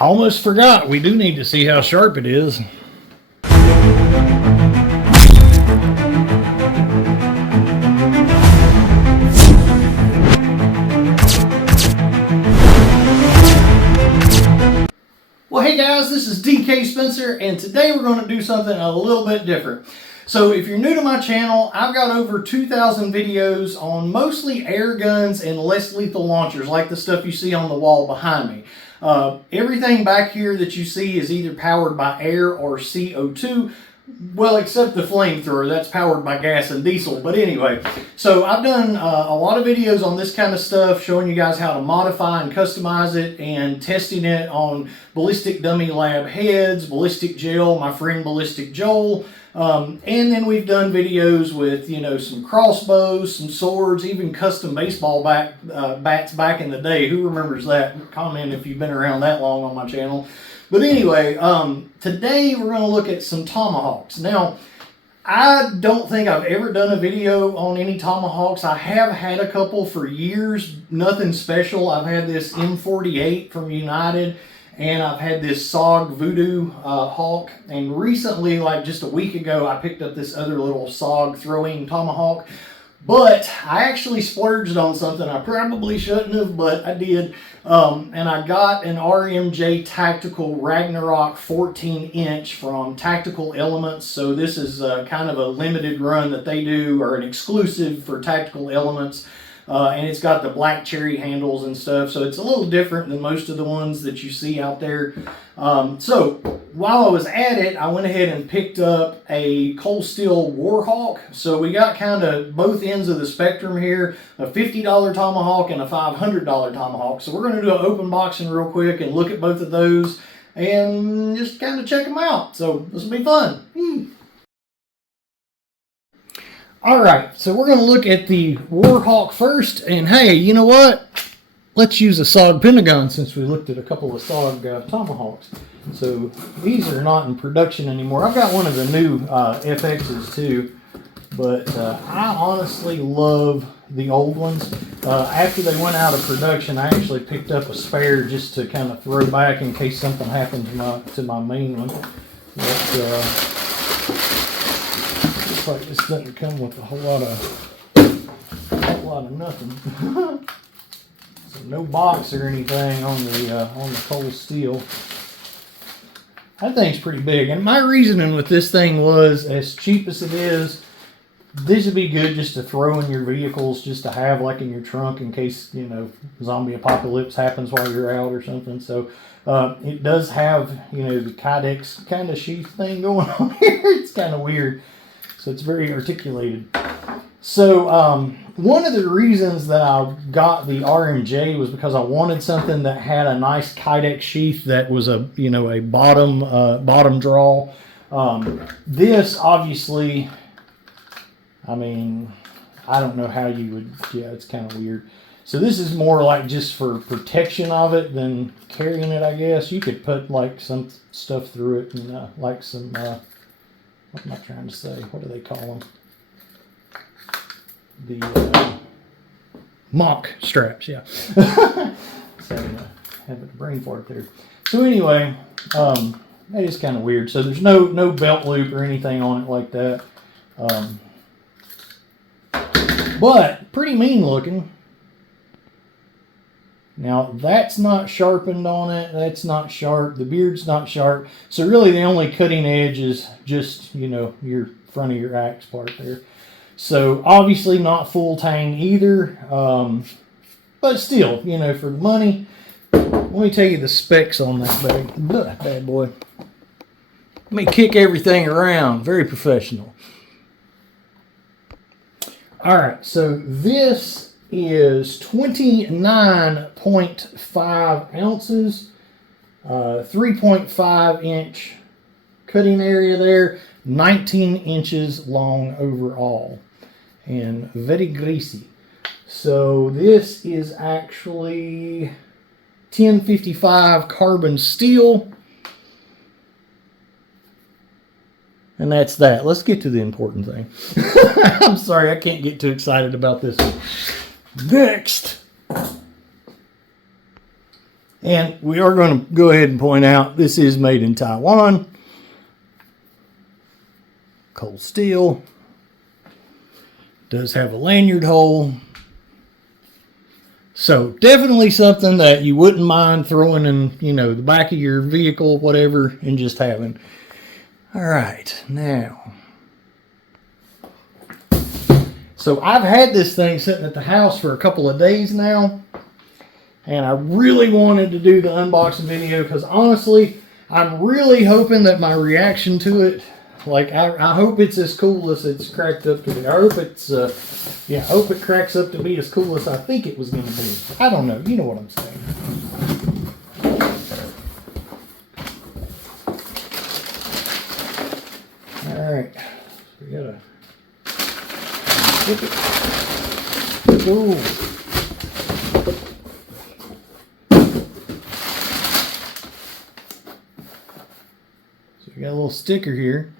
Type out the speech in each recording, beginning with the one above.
Almost forgot, we do need to see how sharp it is. Well, hey guys, this is DK Spencer, and today we're going to do something a little bit different. So if you're new to my channel, I've got over 2,000 videos on mostly air guns and less lethal launchers, like the stuff you see on the wall behind me. Everything back here that you see is either powered by air or CO2. Well, except the flamethrower, that's powered by gas and diesel. But anyway, so I've done a lot of videos on this kind of stuff, showing you guys how to modify and customize it, and testing it on Ballistic Dummy Lab heads, Ballistic Gel, my friend Ballistic Joel. And then we've done videos with, you know, some crossbows, some swords, even custom baseball bats back in the day. Who remembers that? Comment if you've been around that long on my channel. But anyway, today we're going to look at some Tomahawks. Now, I don't think I've ever done a video on any Tomahawks. I have had a couple for years, nothing special. I've had this M48 from United, and I've had this SOG Voodoo Hawk. And recently, like just a week ago, I picked up this other little SOG throwing Tomahawk. But I actually splurged on something I probably shouldn't have, but I did. And I got an RMJ Tactical Ragnarok 14-inch from Tactical Elements. So this is kind of a limited run that they do, or an exclusive for Tactical Elements. And it's got the black cherry handles and stuff, so it's a little different than most of the ones that you see out there. So while I was at it, I went ahead and picked up a Steel Warhawk. So we got kind of both ends of the spectrum here, a $50 Tomahawk and a $500 Tomahawk. So we're going to do an open boxing real quick and look at both of those and just kind of check them out. So this will be fun. Alright, so we're going to look at the Warhawk first, and hey, you know what? Let's use a SOG Pentagon since we looked at a couple of SOG Tomahawks. So these are not in production anymore. I've got one of the new FXs too, but I honestly love the old ones. After they went out of production, I actually picked up a spare just to kind of throw back in case something happened to my main one. But, looks like this doesn't come with a whole lot of nothing. So no box or anything on the cold steel. That thing's pretty big, and my reasoning with this thing was, as cheap as it is, this would be good just to throw in your vehicles, just to have like in your trunk in case, you know, zombie apocalypse happens while you're out or something. So it does have, you know, the Kydex kind of sheath thing going on here. It's kind of weird. So it's very articulated. So one of the reasons that I got the RMJ was because I wanted something that had a nice Kydex sheath that was a, you know, a bottom draw. This obviously, I mean, I don't know how you would, yeah, it's kind of weird. So this is more like just for protection of it than carrying it, I guess. You could put like some stuff through it and like some, what am I trying to say? What do they call them? The mock straps, yeah. So have a brain fart there. So anyway, that is kind of weird. So there's no belt loop or anything on it like that. But pretty mean looking. Now that's not sharpened on it. That's not sharp. The beard's not sharp. So really the only cutting edge is just, you know, your front of your axe part there. So obviously not full tang either. But still, you know, for the money. Let me tell you the specs on that bad boy. Let me kick everything around. Very professional. Alright, so this is 29.5 ounces, 3.5 inch cutting area there, 19 inches long overall, and very greasy. So this is actually 1055 carbon steel, and that's that. Let's get to the important thing. I'm sorry, I can't get too excited about this one. Next, And we are going to go ahead and point out this is made in Taiwan. Cold steel. Does have a lanyard hole. So definitely something that you wouldn't mind throwing in, you know, the back of your vehicle, whatever, and just having. All right, now. So I've had this thing sitting at the house for a couple of days now, and I really wanted to do the unboxing video because honestly, I'm really hoping that my reaction to it, like I hope it's as cool as it's cracked up to be. I hope it's, yeah, I hope it cracks up to be as cool as I think it was going to be. I don't know, you know what I'm saying. All right, so we gotta flip it. Go. So we got a little sticker here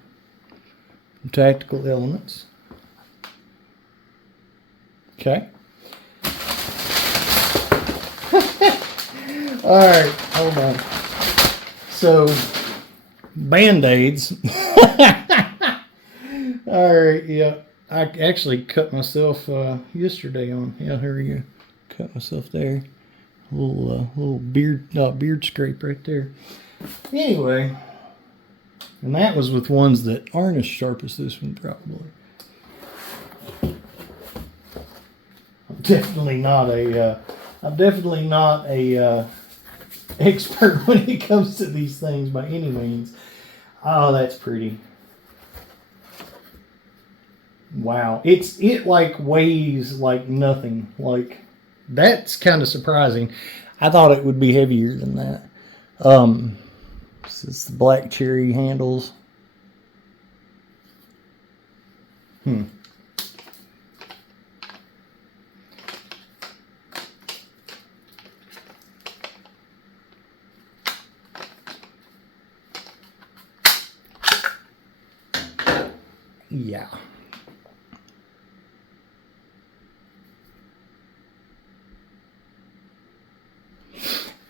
from Tactical Elements. Okay. All right, hold on. So, Band-Aids. All right, yeah. I actually cut myself yesterday on. Yeah, here we go. Cut myself there. A little beard scrape right there. Anyway, and that was with ones that aren't as sharp as this one, probably. I'm definitely not a expert when it comes to these things by any means. Oh, that's pretty. Wow, it like weighs like nothing. Like, that's kind of surprising. I thought it would be heavier than that. This is the black cherry handles. Yeah.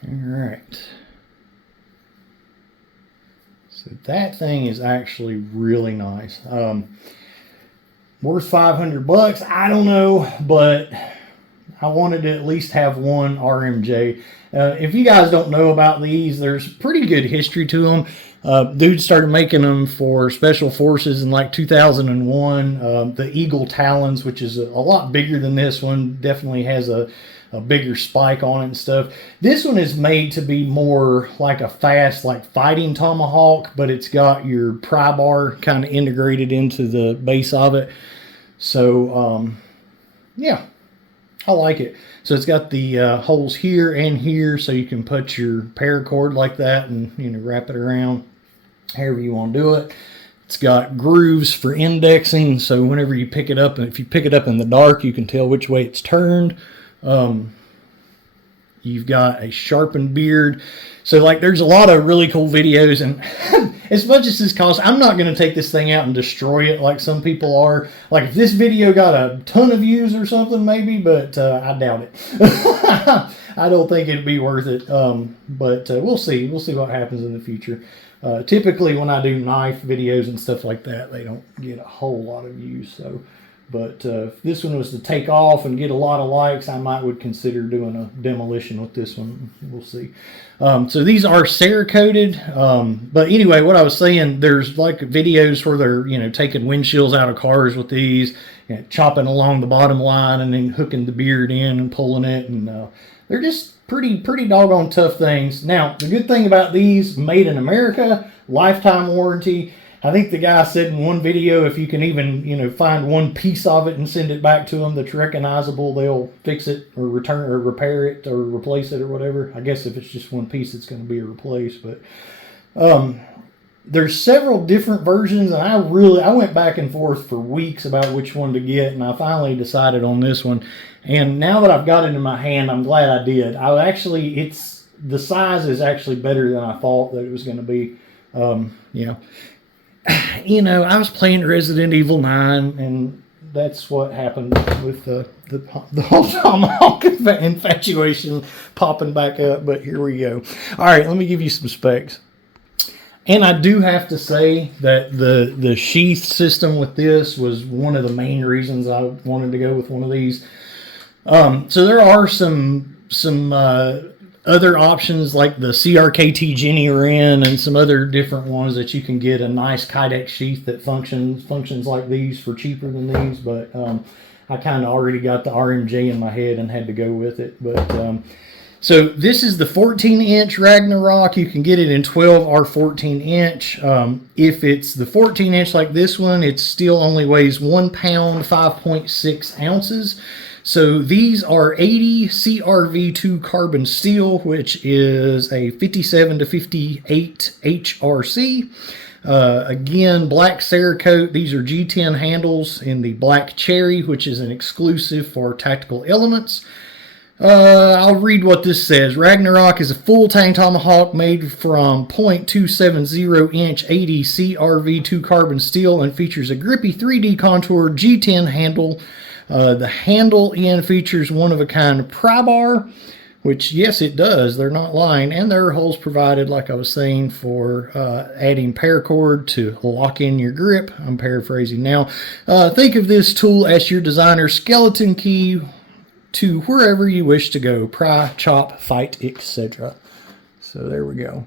All right. So that thing is actually really nice. Worth $500. I don't know, but I wanted to at least have one RMJ. If you guys don't know about these, there's pretty good history to them. Dude started making them for special forces in like 2001. The Eagle Talons, which is a lot bigger than this one, definitely has a bigger spike on it and stuff. This one is made to be more like a fast, like fighting Tomahawk, but it's got your pry bar kind of integrated into the base of it. So, yeah, I like it. So it's got the holes here and here, so you can put your paracord like that and, you know, wrap it around however you want to do it. It's got grooves for indexing, so whenever you pick it up, and if you pick it up in the dark, you can tell which way it's turned. You've got a sharpened beard. So, like, there's a lot of really cool videos, and as much as this costs, I'm not going to take this thing out and destroy it like some people are. Like, if this video got a ton of views or something, maybe, but I doubt it. I don't think it'd be worth it, but we'll see. We'll see what happens in the future. Typically, when I do knife videos and stuff like that, they don't get a whole lot of views, so... But if this one was to take off and get a lot of likes, I would consider doing a demolition with this one. We'll see. So these are Cerakoted. But anyway, what I was saying, there's like videos where they're, you know, taking windshields out of cars with these, you know, chopping along the bottom line and then hooking the beard in and pulling it. And they're just pretty doggone tough things. Now, the good thing about these, made in America, lifetime warranty. I think the guy said in one video, if you can even, you know, find one piece of it and send it back to them that's recognizable, they'll fix it or return or repair it or replace it or whatever. I guess if it's just one piece, it's going to be a replace. But there's several different versions, and I went back and forth for weeks about which one to get, and I finally decided on this one. And now that I've got it in my hand, I'm glad I did. The size is actually better than I thought that it was going to be. You know, I was playing Resident Evil 9, and that's what happened with the the whole Tomahawk infatuation popping back up, but here we go. All right, let me give you some specs. And I do have to say that the sheath system with this was one of the main reasons I wanted to go with one of these. So there are some other options like the CRKT Jenny Wren and some other different ones that you can get a nice Kydex sheath that functions like these for cheaper than these, but I kind of already got the RMJ in my head and had to go with it. But so this is the 14-inch Ragnarok. You can get it in 12 or 14-inch. If it's the 14-inch like this one, it still only weighs 1 pound, 5.6 ounces. So these are 80 CRV2 carbon steel, which is a 57 to 58 HRC. Again, black Cerakote. These are G10 handles in the black cherry, which is an exclusive for Tactical Elements. I'll read what this says. Ragnarok is a full tang tomahawk made from .270 inch 80 CRV2 carbon steel and features a grippy 3D contoured G10 handle. The handle end features one-of-a-kind pry bar, which, yes, it does. They're not lying. And there are holes provided, like I was saying, for adding paracord to lock in your grip. I'm paraphrasing now. Think of this tool as your designer's skeleton key to wherever you wish to go. Pry, chop, fight, etc. So there we go.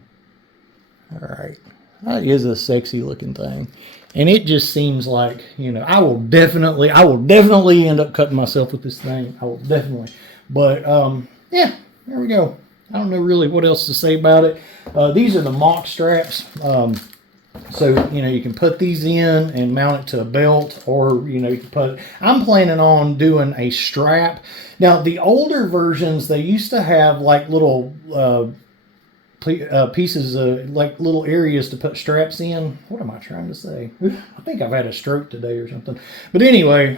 All right. That is a sexy looking thing. And it just seems like, you know, I will definitely end up cutting myself with this thing. I will definitely. But, yeah, there we go. I don't know really what else to say about it. These are the mock straps. So, you know, you can put these in and mount it to a belt, or, you know, you can put, I'm planning on doing a strap. Now, the older versions, they used to have like little pieces, like little areas to put straps in. What am I trying to say? I think I've had a stroke today or something. But anyway,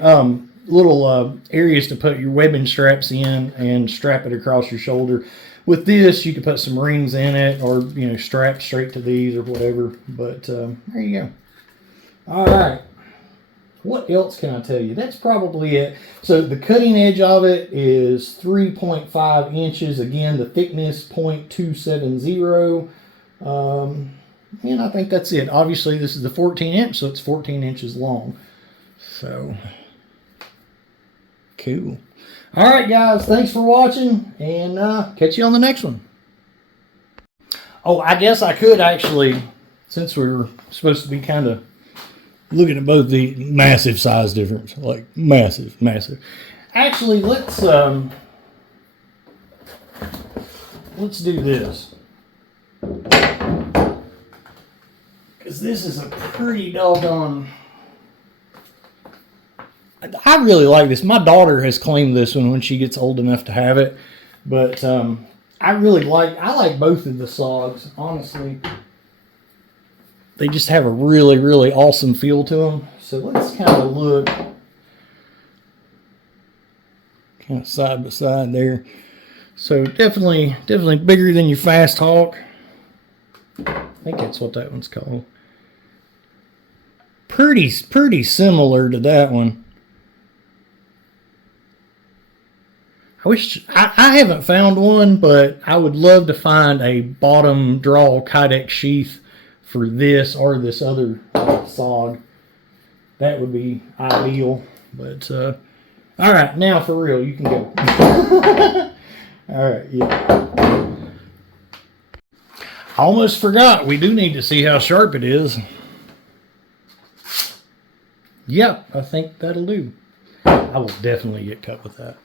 little areas to put your webbing straps in and strap it across your shoulder. With this, you could put some rings in it, or, you know, strap straight to these or whatever. But there you go. All right. What else can I tell you? That's probably it. So the cutting edge of it is 3.5 inches. Again, the thickness 0.270. And I think that's it. Obviously, this is the 14-inch, so it's 14 inches long. So, cool. All right, guys. Thanks for watching, and catch you on the next one. Oh, I guess I could actually, since we were supposed to be kind of looking at both the massive size difference, like massive. Actually, let's do this, because this is a pretty doggone. I really like this. My daughter has claimed this one when she gets old enough to have it, but I like both of the SOGs, honestly. They just have a really, really awesome feel to them. So let's kind of look kind of side by side there. So definitely bigger than your Fast Hawk. I think that's what that one's called. Pretty similar to that one. I haven't found one, but I would love to find a bottom draw Kydex sheath for this or this other SOG. That would be ideal. But all right, now for real, you can go. All right, yeah. I almost forgot. We do need to see how sharp it is. Yep, I think that'll do. I will definitely get cut with that.